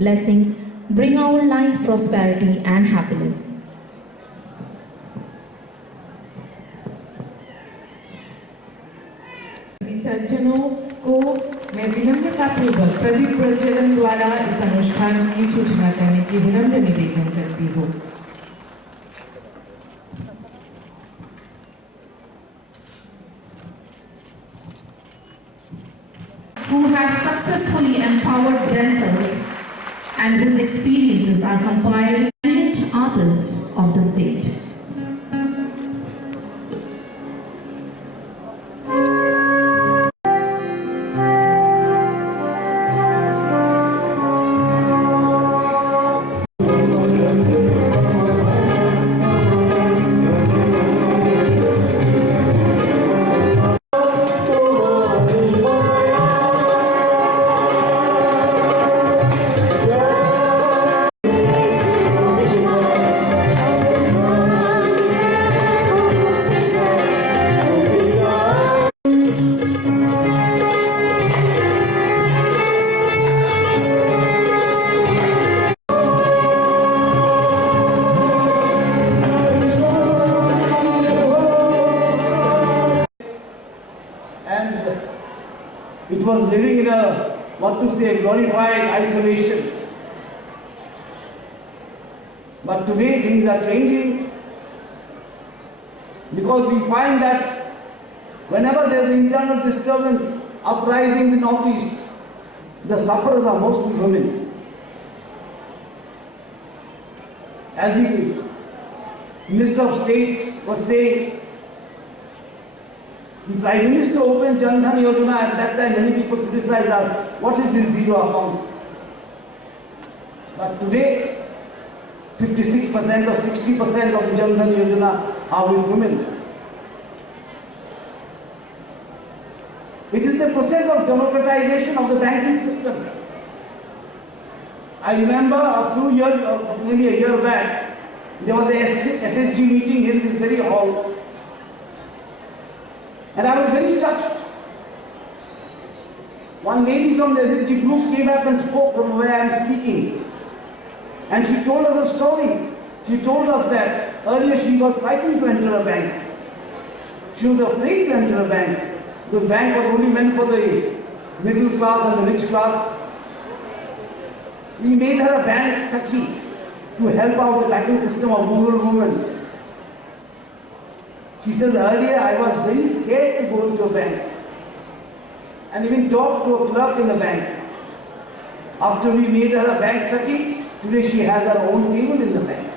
blessings bring our life prosperity and happiness. सज्जनों को मैं विनम्रतापूर्वक प्रदीप प्रज्वलन द्वारा इस अनुष्ठान की सूचना करने की विनम्र निवेदन करती हूँ। Who have successfully empowered themselves and whose experiences are compiled by artists of the state. It was living in a, glorified isolation. But today things are changing, because we find that whenever there is internal disturbance, uprising in the northeast, the sufferers are mostly women. As the Minister of State was saying, the Prime Minister opened Jan Dhan Yojana. At that time many people criticized us, what is this zero account? But today 56% or 60% of the Jan Dhan Yojana are with women. It is the process of democratization of the banking system. I remember a few years, maybe a year back, there was a SHG meeting here in this very hall. And I was very touched. One lady from the SHG group came up and spoke from where I am speaking. And she told us a story. She told us that earlier she was frightened to enter a bank. She was afraid to enter a bank, because bank was only meant for the middle class and the rich class. We made her a bank Sakhi to help out the banking system of rural women. She says, earlier I was very scared to go into a bank and even talk to a clerk in the bank. After we made her a bank Sakhi, today she has her own table in the bank.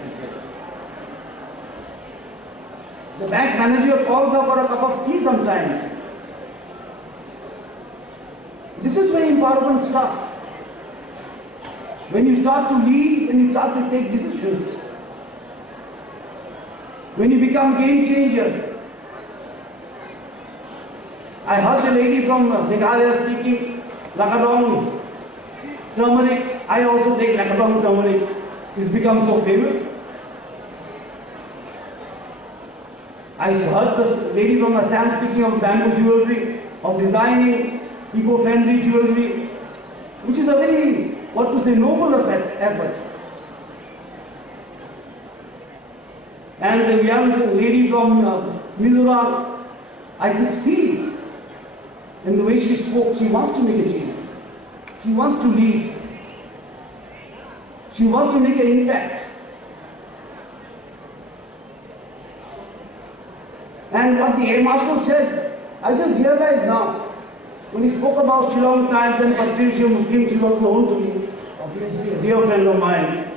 The bank manager calls her for a cup of tea sometimes. This is where empowerment starts. When you start to lead, when you start to take decisions, when you become game changers. I heard the lady from Meghalaya speaking Lakadong turmeric. I also take Lakadong turmeric. It's become so famous. I heard this lady from Assam speaking of bamboo jewelry, of designing eco-friendly jewelry, which is a very, noble effort. And the young lady from Mizoram, I could see in the way she spoke, she wants to make a change. She wants to lead. She wants to make an impact. And what the Air Marshal said, I just realized now, when he spoke about Shillong Times and Patricia Mukim, she was known to me, a dear friend of mine.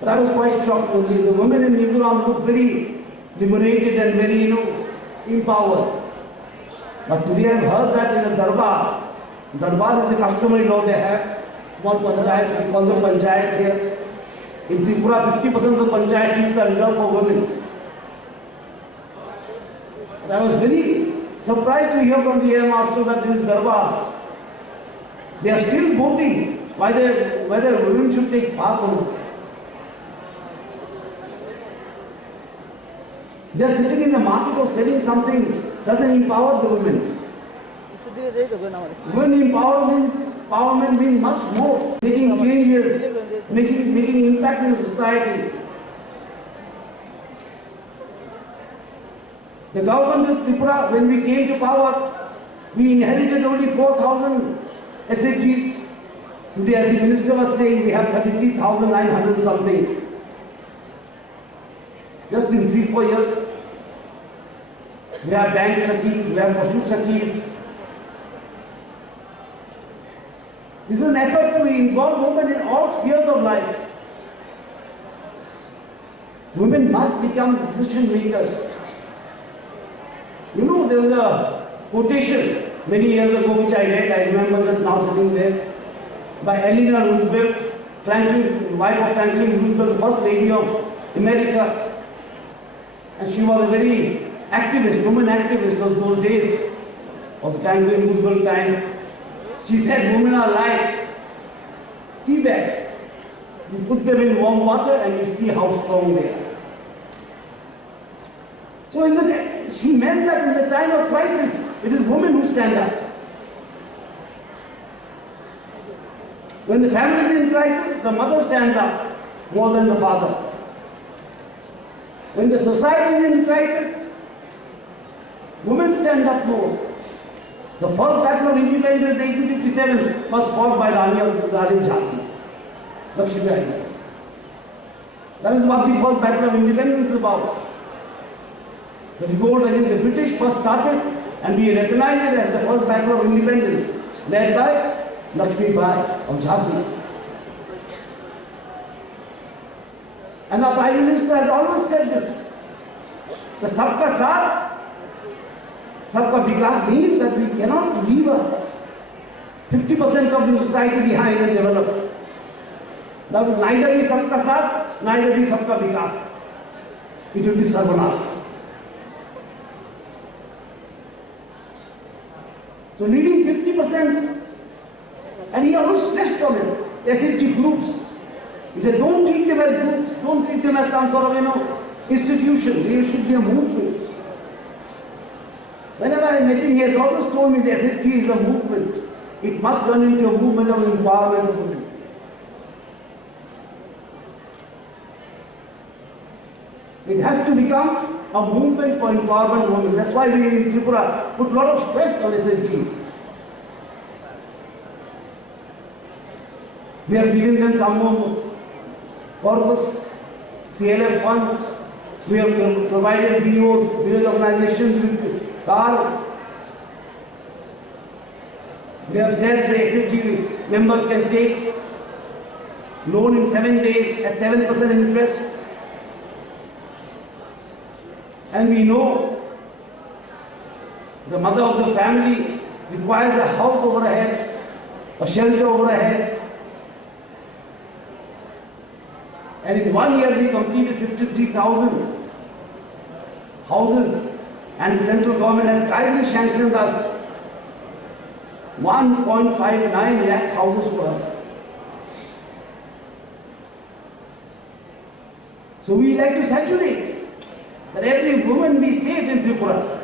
But I was quite shocked only. The women in Mizoram look very liberated and very, empowered. But today I have heard that in the Darbar. Darbar is the customary law they have. Small panchayats, we call them panchayats here. In Tripura, 50% of the panchayat seats are reserved for women. But I was very surprised to hear from the Air Marshal that in Darbars, they are still voting whether women should take part or not. Just sitting in the market or selling something doesn't empower the women. Women empower means empowerment means much more, making changes, making impact in the society. The government of Tripura, when we came to power, we inherited only 4,000 SHGs. Today, as the minister was saying, we have 33,900 something. Just in 3-4 years. We have bank sakis, we have Pashu sakis. This is an effort to involve women in all spheres of life. Women must become decision makers. You know, there was a quotation many years ago which I read, I remember just now sitting there, by Eleanor Roosevelt, wife of Franklin Roosevelt, the first lady of America. And she was a very activist, woman activist of those days, of the Franklin Roosevelt time. She said women are like tea bags. You put them in warm water and you see how strong they are. So she meant that in the time of crisis, it is women who stand up. When the family is in crisis, the mother stands up more than the father. When the society is in crisis, women stand up more. The first battle of independence in 1857 was fought by Rani Jhansi, Lakshmi Bai. That is what the first battle of independence is about. The revolt against the British first started, and we recognize it as the first battle of independence, led by Lakshmi Bai of Jhansi. And our Prime Minister has always said this, the Sabka Saath, Sabka Vikas means that we cannot leave 50% of the society behind and develop. That will neither be Sabka Saath, neither be Sabka Vikas. It will be Sarvanas. So leaving 50%, and he always stressed on it, SHG groups. He said, don't treat them as groups, don't treat them as some sort of, institution. There should be a movement. Whenever I met him, he has always told me the SHG is a movement. It must turn into a movement of empowerment of women. It has to become a movement for empowerment of women. That's why we in Tripura put a lot of stress on SHGs. We have given them some more corpus, CLF funds. We have provided BOs, village organizations with cars. We have said the SHG members can take loan in 7 days at 7% interest. And we know the mother of the family requires a house over her head, a shelter over her head. And in 1 year we completed 53,000 houses, and the central government has kindly sanctioned us 1.59 lakh houses for us. So we like to saturate that every woman be safe in Tripura.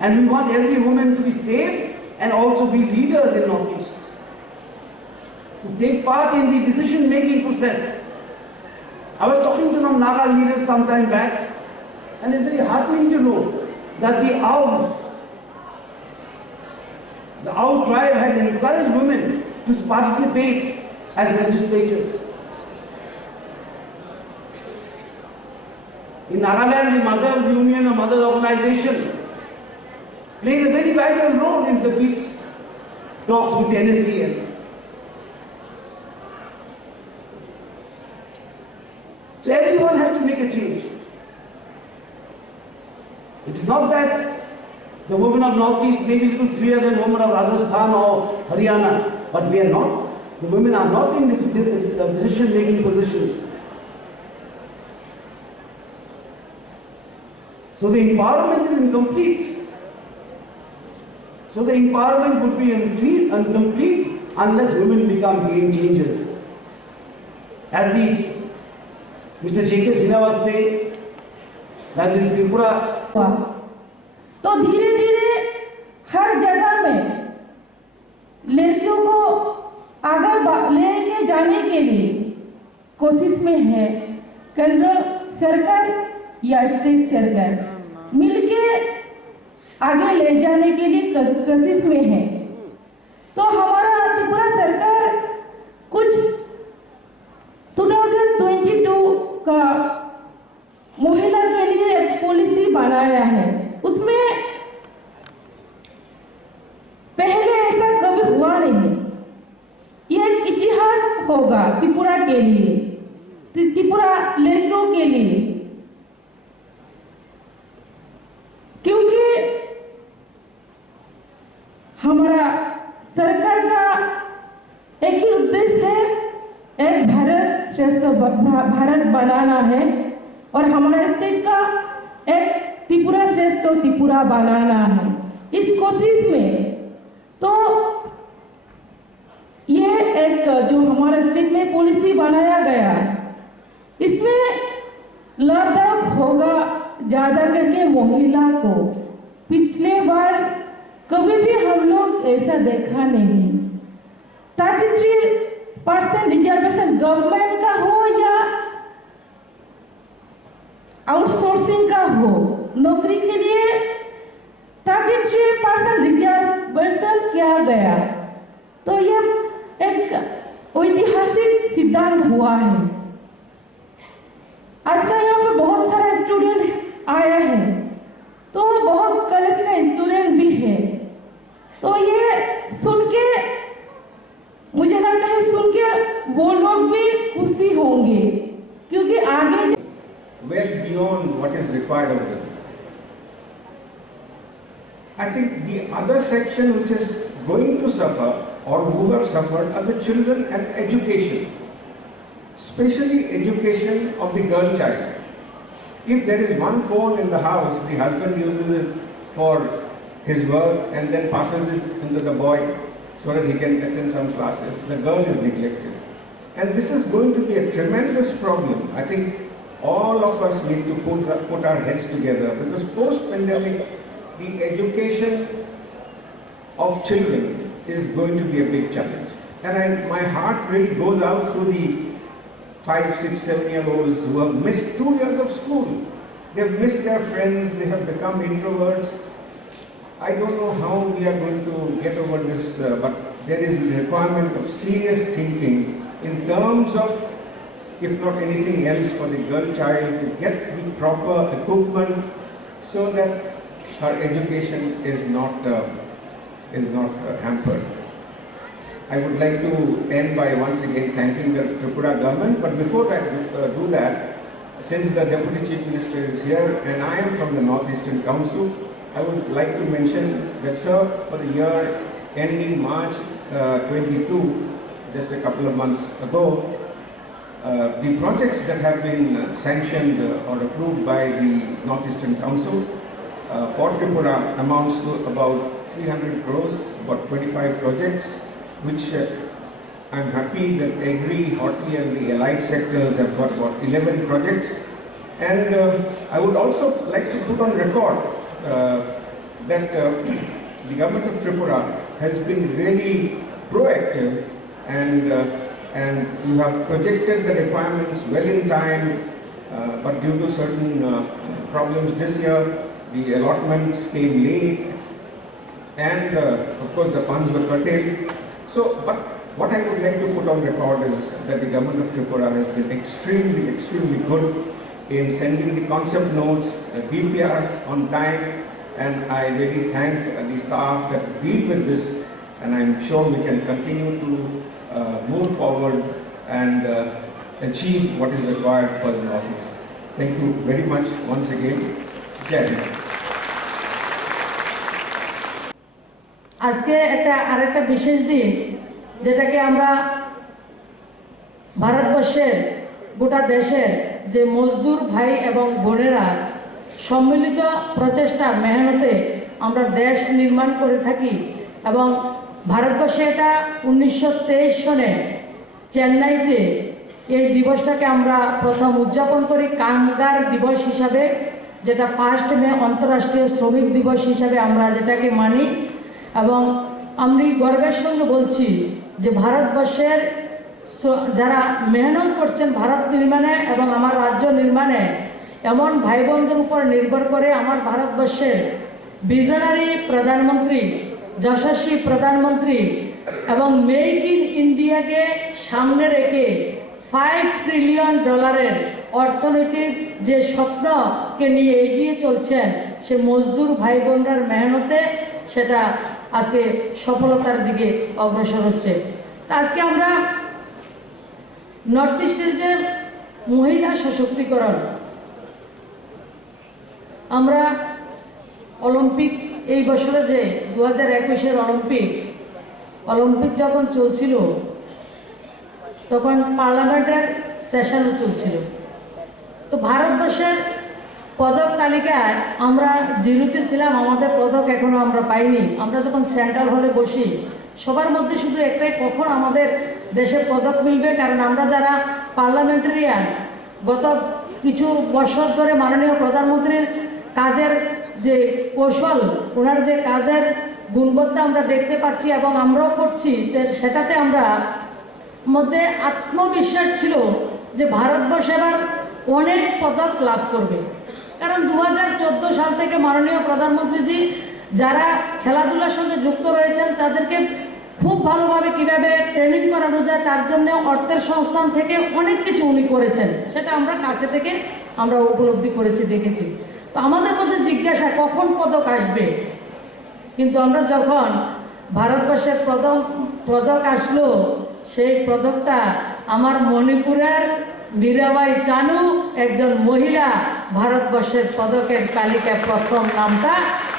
And we want every woman to be safe and also be leaders in Northeast. To take part in the decision-making process. I was talking to some Naga leaders some time back, and it's very heartening to know that the Owl tribe has encouraged women to participate as legislators. In Nagaland, the Mothers Union or Mothers Organization plays a very vital role in the peace talks with the NSCN. So everyone has to make a change. It is not that the women of Northeast may be a little freer than women of Rajasthan or Haryana, but we are not. The women are not in decision-making positions. So the empowerment is incomplete. So the empowerment would be incomplete unless women become game changers. As the Mr. J.K. Sinha was saying that in Tripura, तो धीरे धीरे हर जगह में लड़कियों को केंद्र सरकार या स्टेट सरकार मिलके आगे ले जाने के लिए कोशिश में है। तो हमारा त्रिपुरा सरकार कुछ 2022 का महिला के लिए एक पॉलिसी बनाया है। उसमें पहले ऐसा कभी हुआ नहीं। ये एक इतिहास होगा त्रिपुरा के लिए, त्रिपुरा लड़कियों के लिए, क्योंकि हमारा सरकार का एक ही उद्देश्य है, एक भारत श्रेष्ठ भारत बनाना है और हमारा स्टेट का एक त्रिपुरा श्रेष्ठ त्रिपुरा बनाना है। इस कोशिश में तो ये एक जो हमारा स्टेट में पॉलिसी बनाया गया, इसमें लाभदायक होगा ज्यादा करके महिला को। पिछले बार कभी भी हम लोग ऐसा देखा नहीं। 33% रिजर्वेशन गवर्नमेंट का हो या आउटसोर्सिंग का हो, नौकरी के लिए 33% रिजर्वेशन किया गया। तो ये एक ऐतिहासिक सिद्धांत हुआ है। आज का यहाँ पे बहुत सारा स्टूडेंट आया है, तो बहुत कॉलेज का स्टूडेंट भी है। तो ये सुन के मुझे लगता है, सुन के वो लोग भी खुशी होंगे, क्योंकि आगे well beyond what is required of them. I think the other section which is going to suffer or who have suffered are the children and education, especially education of the girl child. If there is one phone in the house, the husband uses it for his work and then passes it into the boy so that he can attend some classes. The girl is neglected. And this is going to be a tremendous problem. I think all of us need to put our heads together, because post-pandemic, the education of children is going to be a big challenge. And my heart really goes out to the 5, 6, 7-year-olds who have missed 2 years of school. They have missed their friends, they have become introverts. I don't know how we are going to get over this, but there is a requirement of serious thinking in terms of, if not anything else, for the girl child to get the proper equipment so that her education is not hampered. I would like to end by once again thanking the Tripura government, but before I do that, since the Deputy Chief Minister is here and I am from the North Eastern Council, I would like to mention that, sir, for the year ending March 22, just a couple of months ago, the projects that have been sanctioned or approved by the North Eastern Council for Tripura amounts to about 300 crores, about 25 projects, which I'm happy that Agri, Horti and the allied sectors have got about 11 projects. And I would also like to put on record that the government of Tripura has been really proactive, and you have projected the requirements well in time, but due to certain problems this year, the allotments came late, and of course the funds were curtailed. So, but what I would like to put on record is that the government of Tripura has been extremely good in sending the concept notes, DPRs on time, and I really thank the staff that deal with this, and I'm sure we can continue to move forward and achieve what is required for the Northeast. Thank you very much once again. Jai Hind. আজকে আরেকটা বিশেষ দিন, যেটাকে আমরা ভারতবর্ষের গোটা দেশের যে মজদুর ভাই এবং বোনেরা সম্মিলিত প্রচেষ্টা মেহনতে আমরা দেশ নির্মাণ করে থাকি, এবং ভারতবর্ষে এটা 1923 সনে চেন্নাইতে এই দিবসটাকে আমরা প্রথম উদযাপন করি কামগার দিবস হিসাবে, যেটা 1 মে আন্তর্জাতিক শ্রমিক দিবস হিসাবে আমরা যেটাকে মানি। এবং আমি গর্বের সঙ্গে বলছি যে ভারতবর্ষের যারা মেহনত করছেন ভারত নির্মাণে এবং আমার রাজ্য নির্মাণে, এমন ভাই বোনদের উপর নির্ভর করে আমার ভারতবর্ষের ভিশনারি প্রধানমন্ত্রী, যশস্বী প্রধানমন্ত্রী এবং মেক ইন ইন্ডিয়াকে সামনে রেখে $5 ট্রিলিয়ন অর্থনৈতিক যে স্বপ্নকে নিয়ে এগিয়ে চলছেন, সে মজদুর ভাই বোনরার মেহনতে সেটা আজকে সফলতার দিকে অগ্রসর হচ্ছে। আজকে আমরা নর্থ ইস্টের যে মহিলা সশক্তিকরণ, আমরা অলিম্পিক এই বছরে যে 2021-এর অলিম্পিক যখন চলছিল তখন পার্লামেন্টের সেশনও চলছিল। তো ভারতবর্ষের পদক তালিকায় আমরা জিরোতে ছিলাম, আমাদের পদক এখনও আমরা পাইনি। আমরা যখন সেন্ট্রাল হলে বসি সবার মধ্যে শুধু একটাই, কখন আমাদের দেশে পদক মিলবে। কারণ আমরা যারা পার্লামেন্টারিয়ান, গত কিছু বছর ধরে মাননীয় প্রধানমন্ত্রীর কাজের যে কৌশল, ওনার যে কাজের গুণবত্তা আমরা দেখতে পাচ্ছি এবং আমরাও করছি, সেটাতে আমরা মধ্যে আত্মবিশ্বাস ছিল যে ভারতবর্ষ এবার অনেক পদক লাভ করবে। কারণ 2014 সাল থেকে মাননীয় প্রধানমন্ত্রীজি যারা খেলাধুলার সঙ্গে যুক্ত রয়েছেন তাদেরকে খুব ভালোভাবে কিভাবে ট্রেনিং করানো যায় তার জন্য অর্থের সংস্থান থেকে অনেক কিছু উনি করেছেন, সেটা আমরা কাছে থেকে আমরা উপলব্ধি করেছি, দেখেছি। তো আমাদের মধ্যে জিজ্ঞাসা কখন পদক আসবে, কিন্তু আমরা যখন ভারতবর্ষের পদক আসলো, সেই পদকটা আমার মণিপুরের মীরাবাই চানু, একজন মহিলা, ভারতবর্ষের পদকের তালিকায় প্রথম নামটা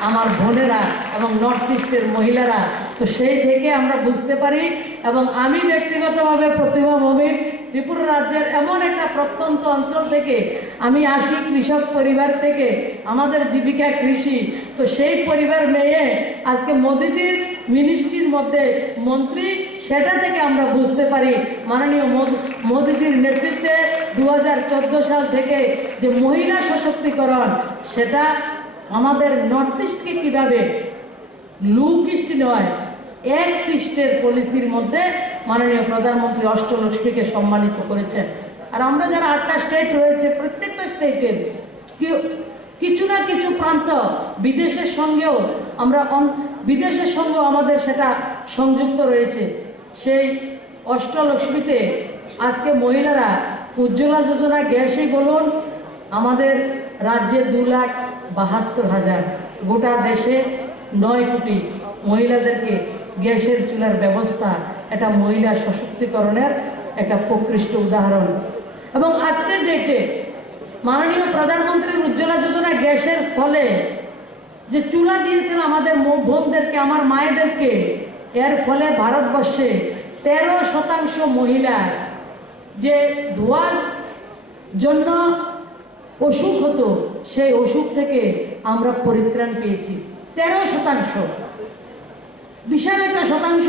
আমার বোনেরা এবং নর্থ ইস্টের মহিলারা। তো সেই থেকে আমরা বুঝতে পারি, এবং আমি ব্যক্তিগতভাবে প্রতিভা ভৌমিক ত্রিপুরা রাজ্যের এমন একটা প্রত্যন্ত অঞ্চল থেকে আমি আসি, কৃষক পরিবার থেকে, আমাদের জীবিকা কৃষি। তো সেই পরিবার মেয়ে আজকে মোদিজির মিনিস্ট্রির মধ্যে মন্ত্রী, সেটা থেকে আমরা বুঝতে পারি মাননীয় মোদিজির নেতৃত্বে 2014 সাল থেকে যে মহিলা সশক্তিকরণ, সেটা আমাদের নর্থ ইস্টকে কীভাবে লুক ইস্ট নয়, এক ইস্টের পলিসির মধ্যে মাননীয় প্রধানমন্ত্রী অষ্টলক্ষ্মীকে সম্মানিত করেছেন। আর আমরা যারা 8টা স্টেট রয়েছে, প্রত্যেকটা স্টেটের কিছু না কিছু প্রান্ত বিদেশের সঙ্গেও আমাদের সেটা সংযুক্ত রয়েছে। সেই অষ্টলক্ষ্মীতে আজকে মহিলারা উজ্জ্বলা যোজনা গ্যাসই বলুন, আমাদের রাজ্যে 2,72,000, গোটা দেশে 9 কোটি মহিলাদেরকে গ্যাসের চুলার ব্যবস্থা, এটা মহিলা সশক্তিকরণের একটা প্রকৃষ্ট উদাহরণ। এবং আজকের ডেটে মাননীয় প্রধানমন্ত্রীর উজ্জ্বলা যোজনা গ্যাসের ফলে যে চুলা দিয়েছেন আমাদের বোনদেরকে, আমার মায়েদেরকে, এর ফলে ভারতবর্ষে 13% মহিলা যে ধোঁয়ার জন্য অসুখ হতো, সেই অসুখ থেকে আমরা পরিত্রাণ পেয়েছি। 13%, বিশাল একটা শতাংশ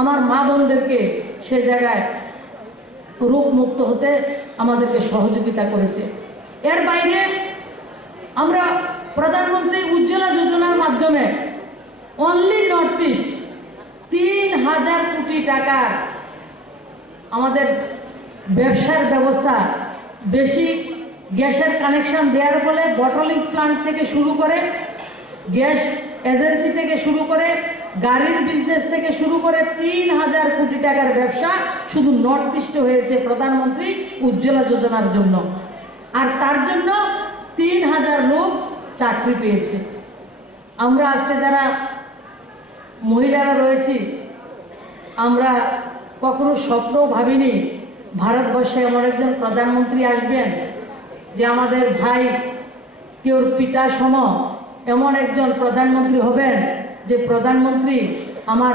আমার মা বোনদেরকে সে জায়গায় রোগমুক্ত হতে আমাদেরকে সহযোগিতা করেছে। এর বাইরে আমরা প্রধানমন্ত্রী উজ্জ্বলা যোজনার মাধ্যমে অনলি নর্থ ইস্ট 3,000 কোটি টাকার আমাদের ব্যবসার ব্যবস্থা, বেশি গ্যাসের কানেকশন দেওয়ার ফলে বটলিং প্লান্ট থেকে শুরু করে, গ্যাস এজেন্সি থেকে শুরু করে, গাড়ির বিজনেস থেকে শুরু করে 3,000 কোটি টাকার ব্যবসা শুধু নর্থ ইস্টে হয়েছে প্রধানমন্ত্রী উজ্জ্বলা যোজনার জন্য। আর তার জন্য 3,000 লোক চাকরি পেয়েছে। আমরা আজকে যারা মহিলারা রয়েছি, আমরা কখনো স্বপ্নও ভাবিনি ভারতবর্ষে এমন একজন প্রধানমন্ত্রী আসবেন যে আমাদের ভাই কেউর পিতা সম এমন একজন প্রধানমন্ত্রী হবেন, যে প্রধানমন্ত্রী আমার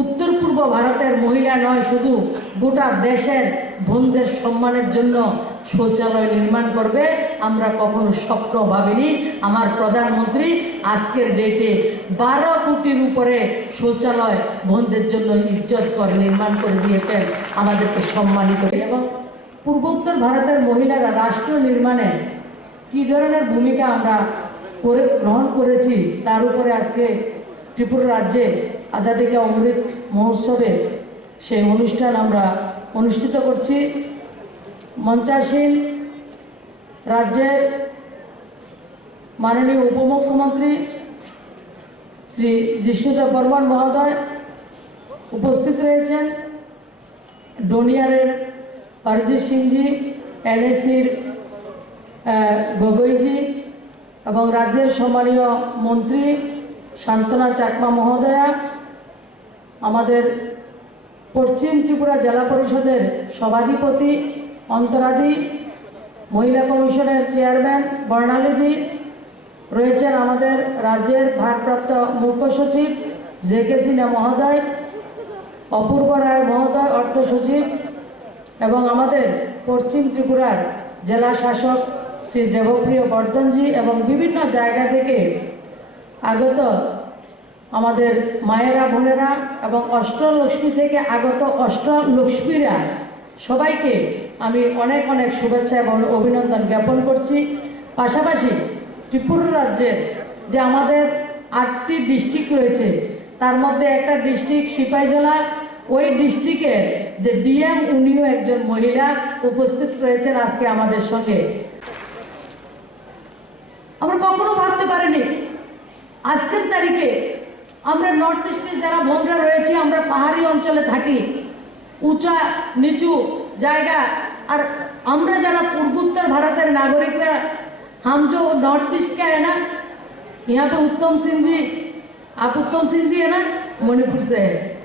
উত্তর পূর্ব ভারতের মহিলা নয়, শুধু গোটা দেশের বোনদের সম্মানের জন্য শৌচালয় নির্মাণ করবে। আমরা কখনো স্বপ্ন ভাবিনি। আমার প্রধানমন্ত্রী আজকের ডেটে 12 কোটির উপরে শৌচালয় বোনদের জন্য ইজ্জতকর নির্মাণ করে দিয়েছেন, আমাদেরকে সম্মানিত। এবং পূর্ব উত্তর ভারতের মহিলারা রাষ্ট্র নির্মাণে কী ধরনের ভূমিকা আমরা গ্রহণ করেছি, তার উপরে আজকে ত্রিপুরা রাজ্যে আজাদি কা অমৃত মহোৎসবে সেই অনুষ্ঠান আমরা অনুষ্ঠিত করছি। মঞ্চাসীন রাজ্যের মাননীয় উপমুখ্যমন্ত্রী শ্রী জিষ্ণুদেব বর্মন মহোদয় উপস্থিত রয়েছেন, ডোনিয়ারের অরিজিৎ সিংজি, এনএসির গগৈজি এবং রাজ্যের সম্মানীয় মন্ত্রী শান্তনা চাকমা মহোদয়া, আমাদের পশ্চিম ত্রিপুরা জেলা পরিষদের সভাধিপতি অন্তরাদি, মহিলা কমিশনের চেয়ারম্যান বর্ণালীদি, রয়েছেন আমাদের রাজ্যের ভারপ্রাপ্ত মুখ্য সচিব জে.কে. সিনহা মহোদয়, অপূর্ব রায় মহোদয় অর্থ সচিব এবং আমাদের পশ্চিম ত্রিপুরার জেলা শাসক শ্রী দেবপ্রিয় বর্ধনজি এবং বিভিন্ন জায়গা থেকে আগত আমাদের মায়েরা বোনেরা এবং অষ্টলক্ষ্মী থেকে আগত অষ্টলক্ষ্মীরা, সবাইকে আমি অনেক অনেক শুভেচ্ছা এবং অভিনন্দন জ্ঞাপন করছি। পাশাপাশি ত্রিপুরা রাজ্যের যে আমাদের 8টি ডিস্ট্রিক্ট রয়েছে, তার মধ্যে একটা ডিস্ট্রিক্ট সিপাহীজলা, ওই ডিস্ট্রিক্টের যে ডিএম উনিও একজন মহিলা উপস্থিত রয়েছেন আজকে আমাদের সঙ্গে। আমরা কখনো ভাবতে পারিনি আজকের তারিখে আমরা নর্থ ইস্টের যারা বোনরা রয়েছি, আমরা পাহাড়ি অঞ্চলে থাকি, উঁচা নিচু জায়গা, আর আমরা যারা পূর্বোত্তর ভারতের नागरिकরা, हम जो नॉर्थ ईस्ट का है ना, यहाँ पे उत्तम सिंह जी, आप उत्तम सिंह जी है ना, मणिपुर से है।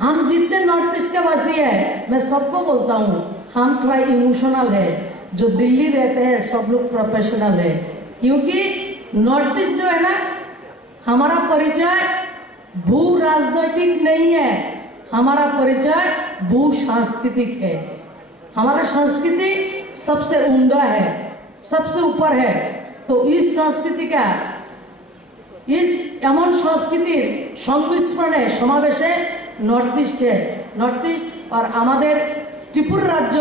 हम जितने नॉर्थ ईस्ट के वासी है, मैं सबको बोलता हूँ, हम थोड़ा इमोशनल है। जो दिल्ली रहते हैं सब लोग प्रोफेशनल है, क्योंकि नॉर्थ ईस्ट जो है ना, हमारा परिचय भू राजनीतिक नहीं है, हमारा परिचय भू सांस्कृतिक है। हमारा संस्कृति सबसे उम्दा है, सबसे ऊपर है। तो इस संस्कृति का, इस एमन संस्कृतिर संमिश्रणे समावेशे नॉर्थ ईस्ट है। नॉर्थ ईस्ट और आमादेर त्रिपुरा राज्य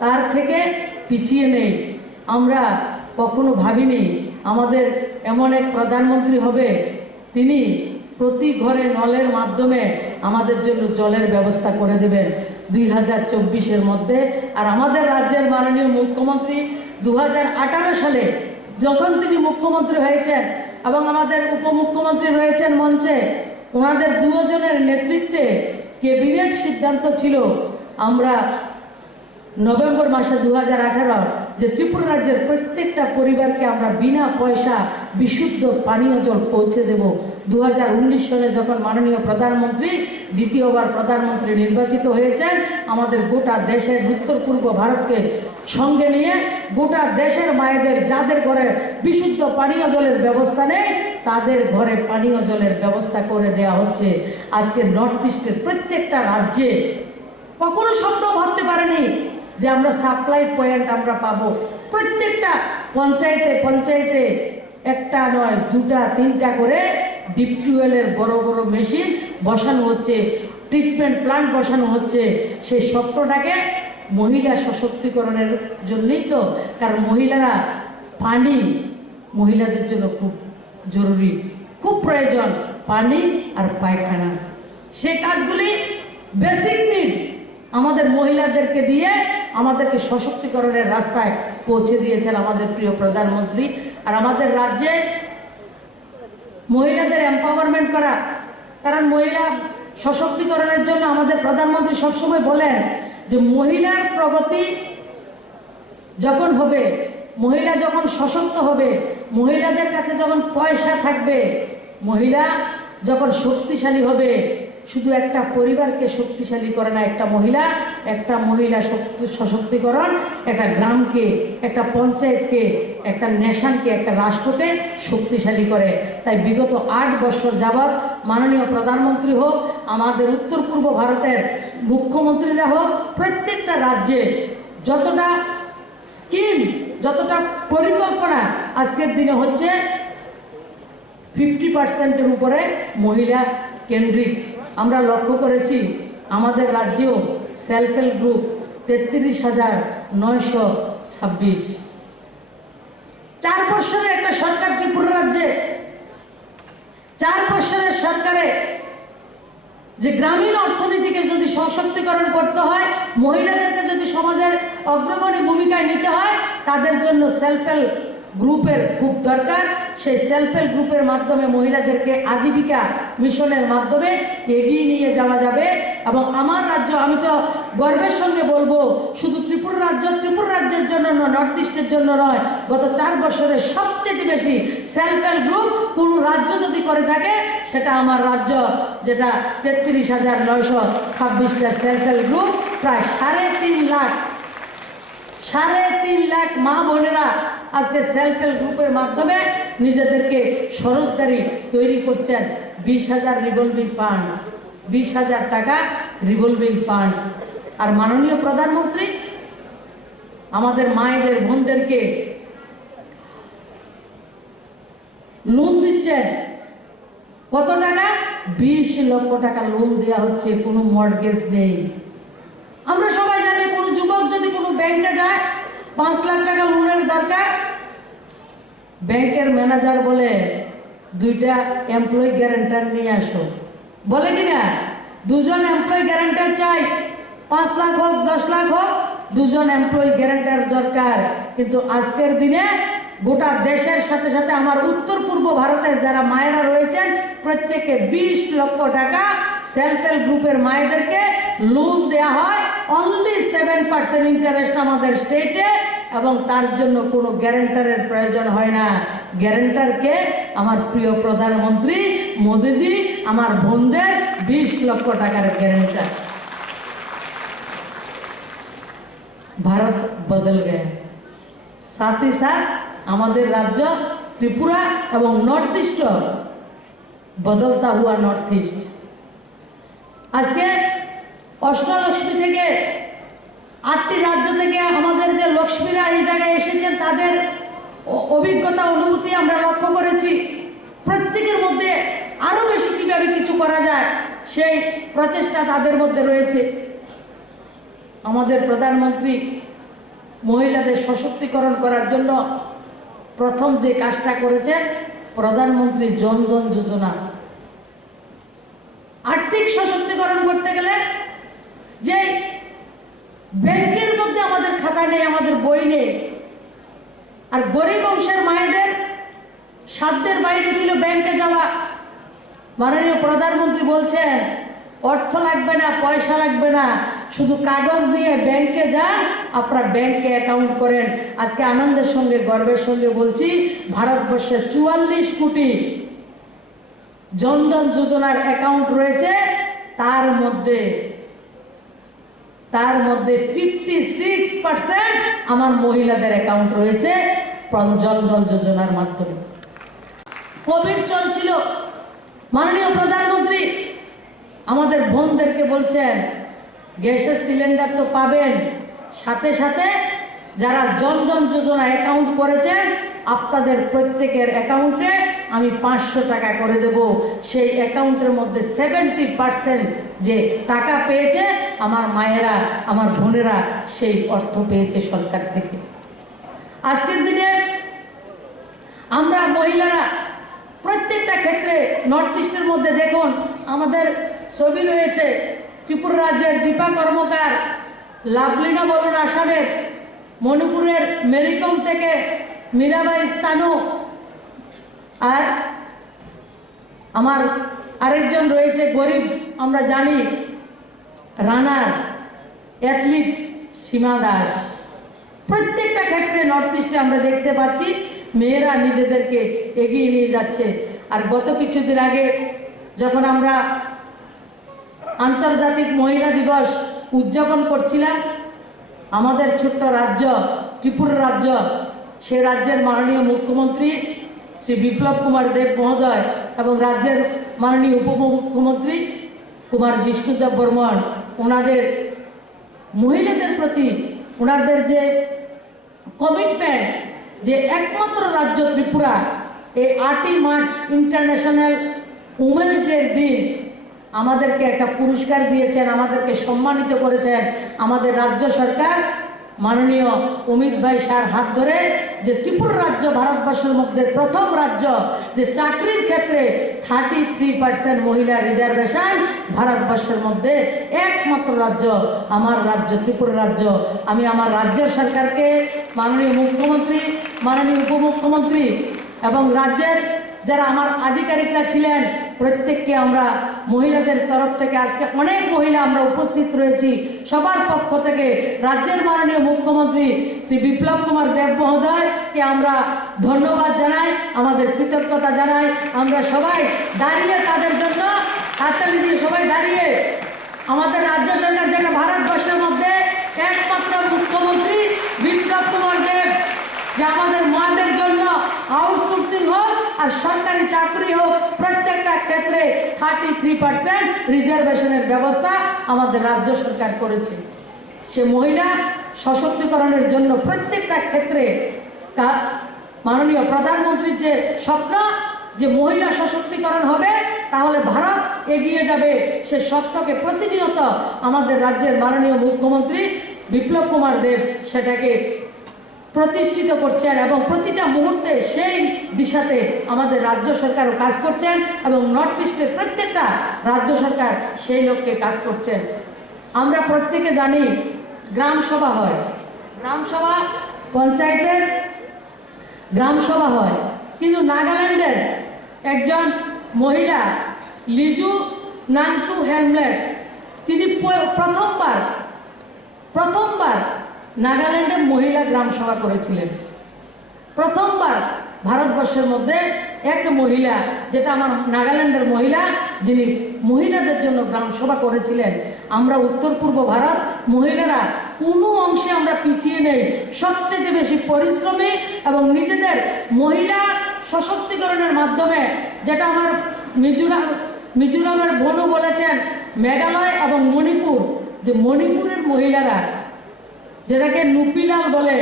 तार थेके पिछिए नेই। আমরা কখনো ভাবিনি আমাদের এমন এক প্রধানমন্ত্রী হবে, তিনি প্রতি ঘরে নলের মাধ্যমে আমাদের জন্য জলের ব্যবস্থা করে দেবেন 2024-এর মধ্যে। আর আমাদের রাজ্যের মাননীয় মুখ্যমন্ত্রী 2018 সালে যখন তিনি মুখ্যমন্ত্রী হয়েছেন এবং আমাদের উপমুখ্যমন্ত্রী রয়েছেন মঞ্চে, ওনাদের দুজনের নেতৃত্বে ক্যাবিনেট সিদ্ধান্ত ছিল আমরা নভেম্বর মাসে 2018 যে ত্রিপুরা রাজ্যের প্রত্যেকটা পরিবারকে আমরা বিনা পয়সা বিশুদ্ধ পানীয় জল পৌঁছে দেব। 2019 সালে যখন মাননীয় প্রধানমন্ত্রী দ্বিতীয়বার প্রধানমন্ত্রী নির্বাচিত হয়েছেন, আমাদের গোটা দেশের উত্তর পূর্ব ভারতকে সঙ্গে নিয়ে গোটা দেশের মায়েদের যাদের ঘরে বিশুদ্ধ পানীয় জলের ব্যবস্থা নেই, তাদের ঘরে পানীয় জলের ব্যবস্থা করে দেওয়া হচ্ছে। আজকে নর্থ ইস্টের প্রত্যেকটা রাজ্যে কখনো স্বপ্ন ভাবতে পারেনি যে আমরা সাপ্লাই পয়েন্ট আমরা পাবো। প্রত্যেকটা পঞ্চায়েতে পঞ্চায়েতে একটা নয়, দুটা তিনটা করে ডিপ টিউবওয়েলের বড় বড় মেশিন বসানো হচ্ছে, ট্রিটমেন্ট প্ল্যান্ট বসানো হচ্ছে। সেই স্বপ্নটাকে মহিলা সশক্তিকরণের জন্যই তো, কারণ মহিলারা পানি মহিলাদের জন্য খুব জরুরি, খুব প্রয়োজন, পানি আর পায়খানা। সেই কাজগুলি বেসিক নিড আমাদের মহিলাদেরকে দিয়ে আমাদেরকে সশক্তিকরণের রাস্তায় পৌঁছে দিয়েছেন আমাদের প্রিয় প্রধানমন্ত্রী। আর আমাদের রাজ্যে মহিলাদের এম্পাওয়ারমেন্ট করা, কারণ মহিলা সশক্তিকরণের জন্য আমাদের প্রধানমন্ত্রী সবসময় বলেন যে মহিলার প্রগতি যখন হবে, মহিলা যখন সশক্ত হবে, মহিলাদের কাছে যখন পয়সা থাকবে, মহিলা যখন শক্তিশালী হবে, শুধু একটা পরিবারকে শক্তিশালী করে না, একটা মহিলা সশক্তিকরণ একটা গ্রামকে, একটা পঞ্চায়েতকে, একটা নেশনকে, একটা রাষ্ট্রকে শক্তিশালী করে। তাই বিগত 8 বছর যাবৎ মাননীয় প্রধানমন্ত্রী হোক, আমাদের উত্তর পূর্ব ভারতের মুখ্যমন্ত্রীরা হোক, প্রত্যেকটা রাজ্যে যতটা স্কিম, যতটা পরিকল্পনা আজকের দিনে হচ্ছে 50%-এর উপরে মহিলা কেন্দ্রিক। আমরা লক্ষ্য করেছি আমাদের রাজ্যেও সেলফ হেল্প গ্রুপ 33,926। 4 বছরের একটা সরকার ত্রিপুরা রাজ্যে, 4 বছরের সরকারে যে গ্রামীণ অর্থনীতিকে যদি সশক্তিকরণ করতে হয়, মহিলাদেরকে যদি সমাজের অগ্রগণী ভূমিকায় নিতে হয়, তাদের জন্য সেলফ হেল্প গ্রুপের খুব দরকার। সেই সেলফ হেল্প গ্রুপের মাধ্যমে মহিলাদেরকে আজীবিকা মিশনের মাধ্যমে এগিয়ে নিয়ে যাওয়া যাবে। এবং আমার রাজ্য, আমি তো গর্বের সঙ্গে বলবো, শুধু ত্রিপুরা রাজ্যের জন্য নয়, নর্থ ইস্টের জন্য নয়, গত 4 বছরে সবচেয়ে বেশি সেলফ হেল্প গ্রুপ কোনো রাজ্য যদি করে থাকে সেটা আমার রাজ্য, যেটা 33,926টা সেলফ হেল্প গ্রুপ, প্রায় 3.5 লাখ মা বোনেরা আজকে সেলফ হেল্প গ্রুপের মাধ্যমে নিজেদেরকে স্বরোজগারি তৈরি করছেন। 20,000 রিভলভিং ফান্ড, 20,000 টাকা রিভলভিং ফান্ড। আর মাননীয় প্রধানমন্ত্রী আমাদের মায়েদের বোনদেরকে লোন দিচ্ছেন। কত টাকা? 20 লক্ষ টাকা লোন দেওয়া হচ্ছে, কোনো মর্টগেজ নেই। আমরা সবাই জানি কোনো যুবক যদি কোনো ব্যাংকে যায় 5 লাখ টাকা লোনের দরকার, ব্যাংকের ম্যানেজার বলে 2টা এমপ্লয়ি গ্যারান্টার নিয়ে আসো, বলে কিনা? 2 জন এমপ্লয়ি গ্যারান্টার চাই, 5 লাখ হোক 10 লাখ হোক, 2 জন এমপ্লয়ি গ্যারান্টার দরকার। কিন্তু আজকের দিনে গোটা দেশের সাথে সাথে আমার উত্তর পূর্ব ভারতের যারা মায়েরা রয়েছেন প্রত্যেকে 20 লক্ষ টাকা সেলফ হেল্প গ্রুপের মায়েদেরকে লোন দেওয়া হয়, অনলি 7% ইন্টারেস্ট আমাদের স্টেটে, এবং তার জন্য কোনো গ্যারান্টারের প্রয়োজন হয় না। গ্যারান্টারকে আমার প্রিয় প্রধানমন্ত্রী মোদিজি আমার বোনদের 20 লক্ষ টাকার গ্যারান্টার। भारत बदल गया, साथ ही साथ हमारे राज्य त्रिपुरा एवं नॉर्थ ईस्ट बदलता हुआ नॉर्थ ईस्ट। आज के अष्टलक्ष्मी থেকে 8টি রাজ্য থেকে আমাদের যে লক্ষ্মীরা এই জায়গায় এসেছেন তাদের অভিজ্ঞতা অনুভূতি আমরা লক্ষ্য করেছি। প্রত্যেকের মধ্যে আরো বেশি কিভাবে কিছু করা যায় সেই প্রচেষ্টা তাদের মধ্যে রয়েছে। আমাদের প্রধানমন্ত্রী মহিলাদের সশক্তিকরণ করার জন্য প্রথম যে কাজটা করেছেন প্রধানমন্ত্রী জনধন যোজনা। আর্থিক সশক্তিকরণ করতে গেলে যে ব্যাংকের মধ্যে আমাদের খাতা নেই, আমাদের বই নেই, আর গরিব অংশের মায়েদের সাধ্যের বাইরে ছিল ব্যাংকে যাওয়া। মাননীয় প্রধানমন্ত্রী বলছেন অর্থ লাগবে না, পয়সা লাগবে না, শুধু কাগজ নিয়ে ব্যাংকে যান, আপনারা ব্যাংকে অ্যাকাউন্ট করেন। আজকে আনন্দের সঙ্গে গর্বের সঙ্গে বলছি ভারতবর্ষে 44 কোটি জনধন যোজনার অ্যাকাউন্ট রয়েছে, তার মধ্যে 56% আমার মহিলাদের অ্যাকাউন্ট রয়েছে জনধন যোজনার মাধ্যমে। কোভিড চলছিল, মাননীয় প্রধানমন্ত্রী আমাদের বোনদেরকে বলছেন গ্যাসের সিলিন্ডার তো পাবেন, সাথে সাথে যারা জনধন যোজনা অ্যাকাউন্ট করেছেন আপনাদের প্রত্যেকের অ্যাকাউন্টে আমি 500 টাকা করে দেব। সেই অ্যাকাউন্টের মধ্যে 70% যে টাকা পেয়েছে আমার মায়েরা, আমার বোনেরা সেই অর্থ পেয়েছে সরকার থেকে। আজকের দিনে আমরা মহিলারা প্রত্যেকটা ক্ষেত্রে নর্থ ইস্টের মধ্যে দেখুন আমাদের ছবি রয়েছে, ত্রিপুরা রাজ্যের দীপা কর্মকার, লাভলিনা বলুন আসামের, মণিপুরের মেরিকম থেকে মীরাবাই সানু, আর আমার আরেকজন রয়েছে গরিব আমরা জানি রানার অ্যাথলিট সীমা দাস। প্রত্যেকটা ক্ষেত্রে নর্থ ইস্টে আমরা দেখতে পাচ্ছি মেয়েরা নিজেদেরকে এগিয়ে নিয়ে যাচ্ছে। আর গত কিছুদিন আগে যখন আমরা আন্তর্জাতিক মহিলা দিবস উদযাপন করছিলাম, আমাদের ছোট্ট রাজ্য ত্রিপুরা রাজ্য, সে রাজ্যের মাননীয় মুখ্যমন্ত্রী শ্রী বিপ্লব কুমার দেব মহোদয় এবং রাজ্যের মাননীয় উপমুখ্যমন্ত্রী কুমার জিষ্ণুদেব বর্মন, ওনাদের মহিলাদের প্রতি ওনাদের যে কমিটমেন্ট, যে একমাত্র রাজ্য ত্রিপুরা এই 8ই মার্চ ইন্টারন্যাশনাল উমেন্স ডের দিন আমাদেরকে একটা পুরস্কার দিয়েছেন, আমাদেরকে সম্মানিত করেছেন আমাদের রাজ্য সরকার মাননীয় অমিত ভাই স্যার হাত ধরে যে ত্রিপুরা রাজ্য ভারতবর্ষের মধ্যে প্রথম রাজ্য যে চাকরির ক্ষেত্রে 33% মহিলা রিজার্ভেশন, ভারতবর্ষের মধ্যে একমাত্র রাজ্য আমার রাজ্য ত্রিপুরা রাজ্য। আমি আমার রাজ্য সরকারকে, মাননীয় মুখ্যমন্ত্রী, মাননীয় উপমুখ্যমন্ত্রী এবং রাজ্যের যারা আমার আধিকারিকরা ছিলেন প্রত্যেককে আমরা মহিলাদের তরফ থেকে আজকে অনেক মহিলা আমরা উপস্থিত রয়েছি, সবার পক্ষ থেকে রাজ্যের মাননীয় মুখ্যমন্ত্রী শ্রী বিপ্লব কুমার দেব মহোদয়কে আমরা ধন্যবাদ জানাই, আমাদের কৃতজ্ঞতা জানাই। আমরা সবাই দাঁড়িয়ে তাদের জন্য হাততালি দিয়ে সবাই দাঁড়িয়ে আমাদের রাজ্য সরকার যেটা ভারতবর্ষের মধ্যে একমাত্র মুখ্যমন্ত্রী বিপ্লব কুমার দেব, যে আমাদের মাদের জন্য আউটসোর্সিং হোক আর সরকারি চাকরি হোক প্রত্যেকটা ক্ষেত্রে 33% রিজার্ভেশনের ব্যবস্থা আমাদের রাজ্য সরকার করেছে। সে মহিলা সশক্তিকরণের জন্য প্রত্যেকটা ক্ষেত্রে মাননীয় প্রধানমন্ত্রীর যে স্বপ্ন যে মহিলা সশক্তিকরণ হবে তাহলে ভারত এগিয়ে যাবে, সে স্বপ্নকে প্রতিনিয়ত আমাদের রাজ্যের মাননীয় মুখ্যমন্ত্রী বিপ্লব কুমার দেব সেটাকে প্রতিষ্ঠিত করছেন এবং প্রতিটা মুহূর্তে সেই দিশাতে আমাদের রাজ্য সরকারও কাজ করছেন এবং নর্থ ইস্টের প্রত্যেকটা রাজ্য সরকার সেই লক্ষ্যে কাজ করছেন। আমরা প্রত্যেকে জানি গ্রাম সভা হয়, গ্রাম সভা পঞ্চায়েতের গ্রাম সভা হয়, কিন্তু নাগাল্যান্ডের একজন মহিলা লিজু নাংটু হেমলেট তিনি প্রথমবার নাগাল্যান্ডে মহিলা গ্রাম সভা করেছিলেন। প্রথমবার ভারতবর্ষের মধ্যে এক মহিলা, যেটা আমার নাগাল্যান্ডের মহিলা, যিনি মহিলাদের জন্য গ্রাম সভা করেছিলেন। আমরা উত্তর পূর্ব ভারত মহিলারা কোনো অংশে আমরা পিছিয়ে নেই, সবচেয়ে বেশি পরিশ্রমী এবং নিজেদের মহিলা সশক্তিকরণের মাধ্যমে, যেটা আমার মিজোরামের বোনও বলেছেন, মেঘালয় এবং মণিপুর, যে মণিপুরের মহিলারা যেটাকে নুপিলাল বলে